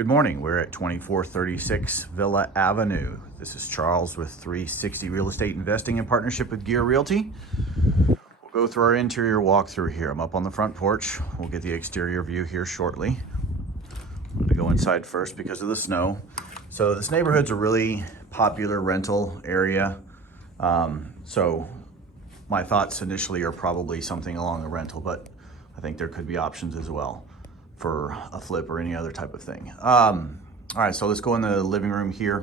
Good morning. We're at 2436 Villa Avenue. This is Charles with 360 Real Estate Investing in partnership with Gear Realty. We'll go through our interior walkthrough here. I'm up on the front porch. We'll get the exterior view here shortly. I'm going to go inside first because of the snow. So this neighborhood's a really popular rental area. So my thoughts initially are probably something along the rental, but I think there could be options as well for a flip or any other type of thing. All right, so let's go in the living room here.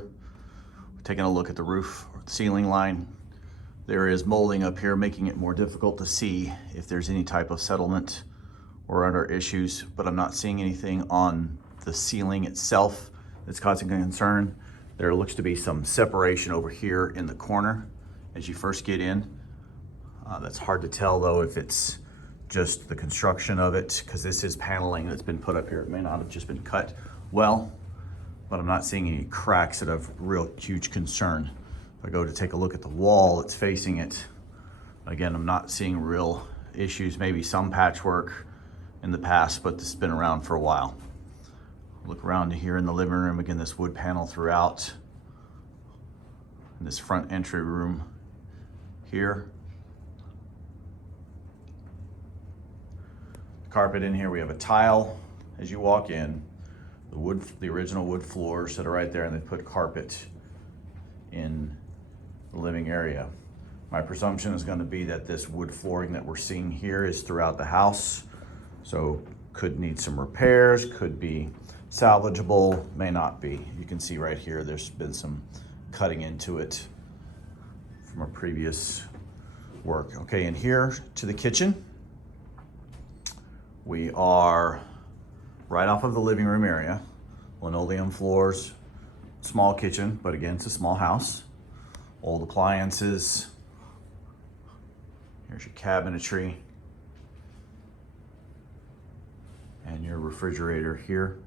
We're taking a look at the roof or the ceiling line. There is molding up here, making it more difficult to see if there's any type of settlement or other issues, but I'm not seeing anything on the ceiling itself that's causing concern. There looks to be some separation over here in the corner as you first get in. That's hard to tell though if it's just the construction of it, because this is paneling that's been put up here. It may not have just been cut well, but I'm not seeing any cracks that have real huge concern. If I go to take a look at the wall that's facing it, again, I'm not seeing real issues, maybe some patchwork in the past, but this has been around for a while. Look around here in the living room, again, this wood panel throughout. In this front entry room here. Carpet in here, we have a tile as you walk in, the original wood floors that are right there, and they put carpet in the living area. My presumption is going to be that this wood flooring that we're seeing here is throughout the house, so could need some repairs, could be salvageable, may not be. You can see right here there's been some cutting into it from a previous work. Okay, and here to the kitchen. We are right off of the living room area, linoleum floors, small kitchen, but again, it's a small house. Old appliances. Here's your cabinetry. And your refrigerator here.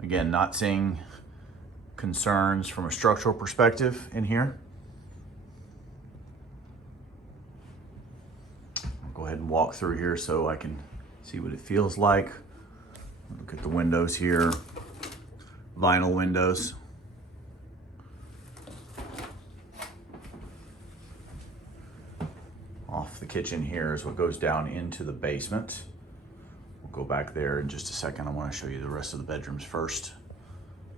Again, not seeing concerns from a structural perspective in here. Go ahead and walk through here so I can see what it feels like. Look at the windows here, vinyl windows. Off the kitchen here is what goes down into the basement. We'll go back there in just a second. I want to show you the rest of the bedrooms first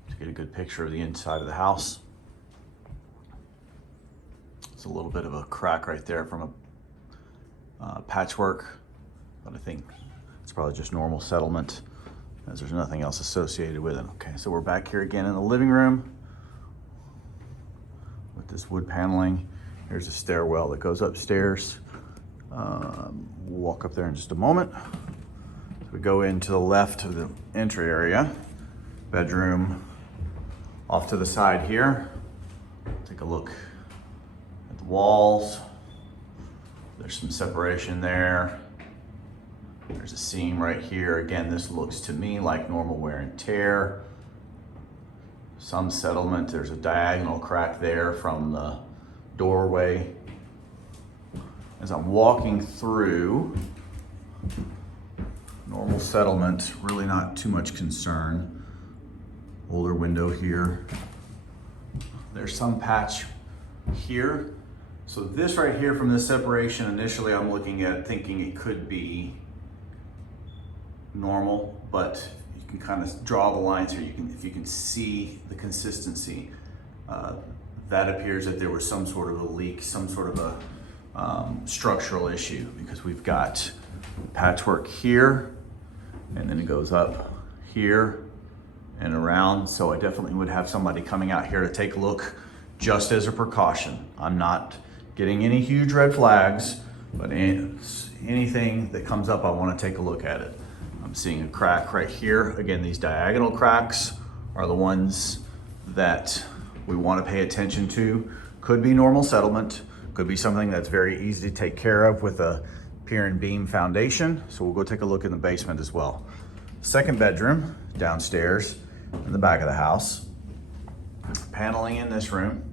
to get a good picture of the inside of the house. It's a little bit of a crack right there from a patchwork, but I think it's probably just normal settlement as there's nothing else associated with it. Okay, so we're back here again in the living room with this wood paneling. Here's a stairwell that goes upstairs. We'll walk up there in just a moment. So we go into the left of the entry area, bedroom off to the side here. Take a look at the walls. There's some separation there. There's a seam right here. Again, this looks to me like normal wear and tear. Some settlement. There's a diagonal crack there from the doorway. As I'm walking through, normal settlement, really not too much concern. Older window here. There's some patch here. So this right here from this separation, initially I'm looking at thinking it could be normal, but you can kind of draw the lines here. If you can see the consistency, that appears that there was some sort of a leak, some sort of a structural issue, because we've got patchwork here, and then it goes up here and around. So I definitely would have somebody coming out here to take a look just as a precaution. I'm not getting any huge red flags, but anything that comes up, I want to take a look at it. I'm seeing a crack right here. Again, these diagonal cracks are the ones that we want to pay attention to. Could be normal settlement, could be something that's very easy to take care of with a pier and beam foundation. So we'll go take a look in the basement as well. Second bedroom downstairs in the back of the house. Paneling in this room.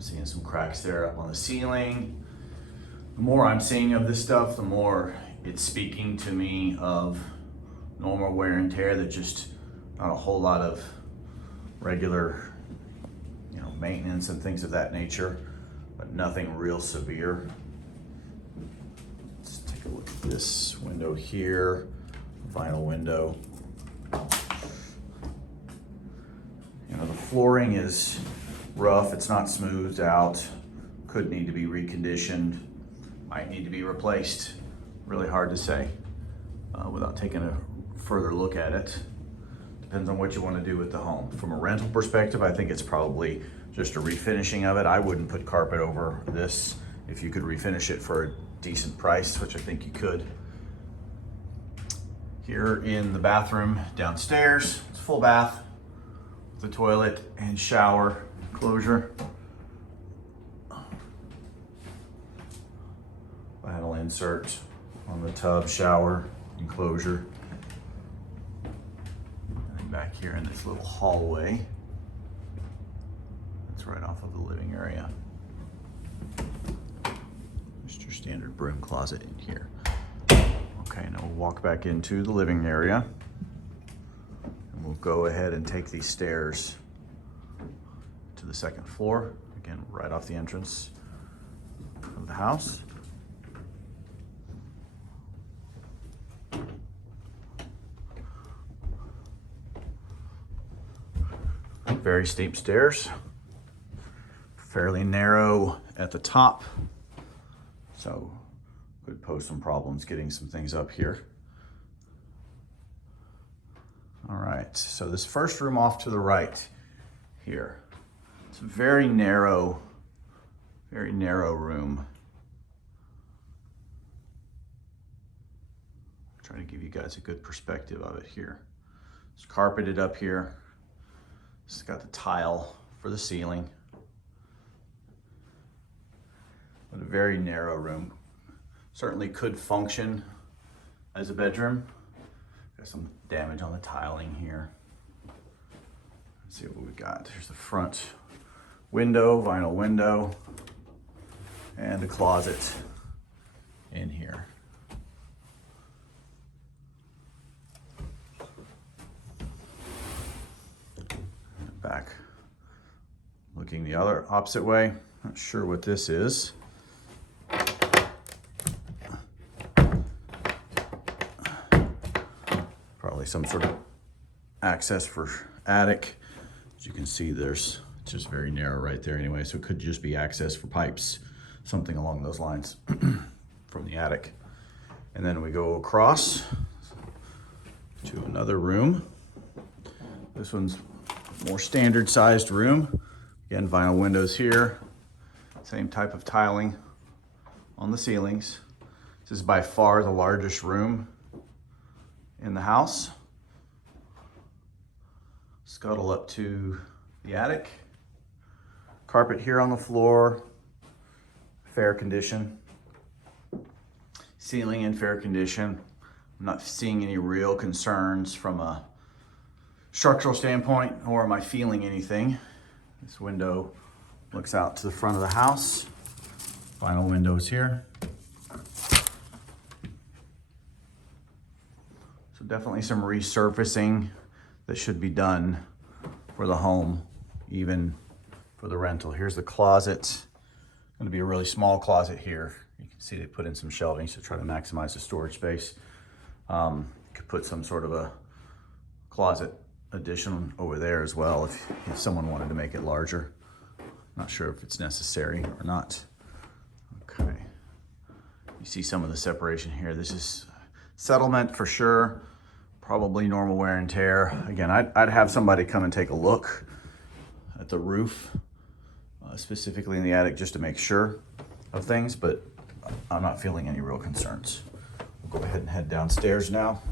Seeing some cracks there up on the ceiling. The more I'm seeing of this stuff, the more it's speaking to me of normal wear and tear, that just not a whole lot of regular, maintenance and things of that nature, but nothing real severe. Let's take a look at this window here, vinyl window. The flooring is rough, it's not smoothed out, could need to be reconditioned, might need to be replaced. Really hard to say without taking a further look at it. Depends on what you want to do with the home. From a rental perspective, I think it's probably just a refinishing of it. I wouldn't put carpet over this if you could refinish it for a decent price, which I think you could. Here in the bathroom downstairs, it's a full bath with the toilet and shower enclosure. Vinyl insert on the tub, shower enclosure. And then back here in this little hallway, that's right off of the living area. Just your standard broom closet in here. Okay, now we'll walk back into the living area. And we'll go ahead and take these stairs to the second floor. Again, right off the entrance of the house. Very steep stairs, fairly narrow at the top, so could pose some problems getting some things up here. All right, so this first room off to the right here, it's a very narrow room. I'm trying to give you guys a good perspective of it here. It's carpeted up here. It's got the tile for the ceiling, but a very narrow room. Certainly could function as a bedroom. Got some damage on the tiling here. Let's see what we got. Here's the front window, vinyl window, and a closet in here. Back, looking the other opposite way. Not sure what this is. Probably some sort of access for attic. As you can see, it's just very narrow right there anyway, so it could just be access for pipes, something along those lines from the attic. And then we go across to another room. This one's more standard sized room. Again, vinyl windows here. Same type of tiling on the ceilings. This is by far the largest room in the house. Scuttle up to the attic. Carpet here on the floor, fair condition. Ceiling in fair condition. I'm not seeing any real concerns from a structural standpoint, nor am I feeling anything. This window looks out to the front of the house. Vinyl windows here. So definitely some resurfacing that should be done for the home, even for the rental. Here's the closet. Going to be a really small closet here. You can see they put in some shelving to try to maximize the storage space. Could put some sort of a closet addition over there as well if someone wanted to make it larger. Not sure if it's necessary or not. Okay, you see some of the separation here. This is settlement for sure, probably normal wear and tear. Again, I'd have somebody come and take a look at the roof, specifically in the attic, just to make sure of things, but I'm not feeling any real concerns. We'll go ahead and head downstairs now.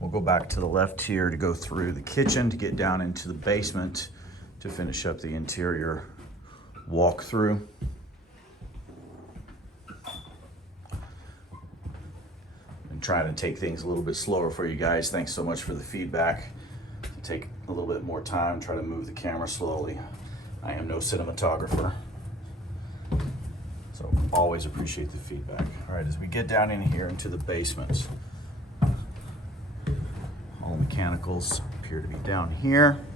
We'll go back to the left here to go through the kitchen to get down into the basement to finish up the interior walkthrough. I'm trying to take things a little bit slower for you guys. Thanks so much for the feedback. Take a little bit more time, try to move the camera slowly. I am no cinematographer. always appreciate the feedback. All right, as we get down in here into the basements, all mechanicals appear to be down here.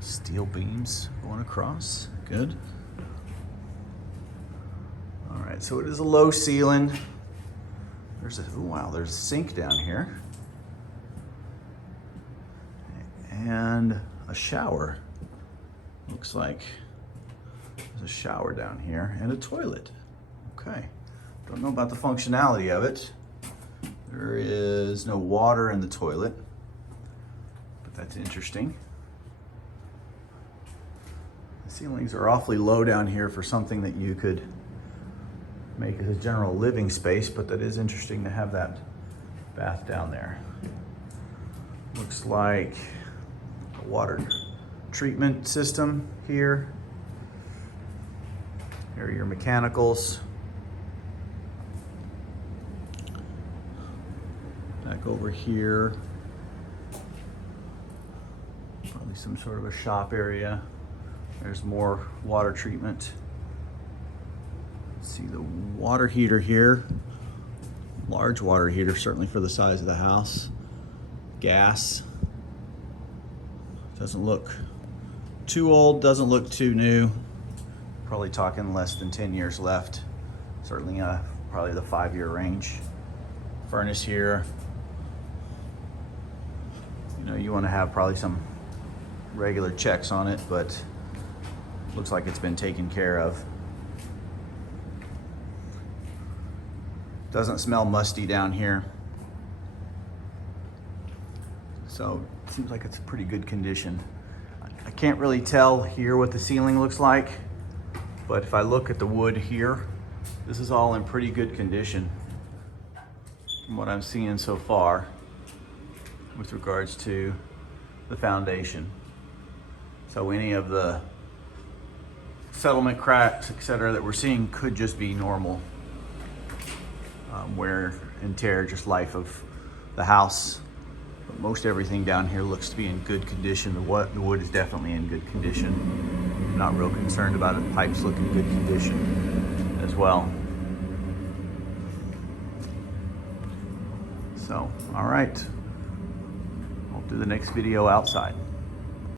Steel beams going across, good. All right, so it is a low ceiling. There's a, oh wow, there's a sink down here. And a shower. Looks like there's a shower down here and a toilet. Okay, don't know about the functionality of it. There is no water in the toilet, but that's interesting. The ceilings are awfully low down here for something that you could make as a general living space, but that is interesting to have that bath down there. Looks like a water treatment system here. Here are your mechanicals. Back over here, probably some sort of a shop area. There's more water treatment. See the water heater here. Large water heater, certainly for the size of the house. Gas. Doesn't look too old, doesn't look too new. Probably talking less than 10 years left. Certainly probably the 5-year range. Furnace here. You know, you want to have probably some regular checks on it, but looks like it's been taken care of. Doesn't smell musty down here. So it seems like it's a pretty good condition. I can't really tell here what the ceiling looks like, but if I look at the wood here, this is all in pretty good condition from what I'm seeing so far with regards to the foundation. So any of the settlement cracks, etc., that we're seeing could just be normal wear and tear, just life of the house. But most everything down here looks to be in good condition. The wood is definitely in good condition. I'm not real concerned about it. The pipes look in good condition as well. So, all right. I'll do the next video outside.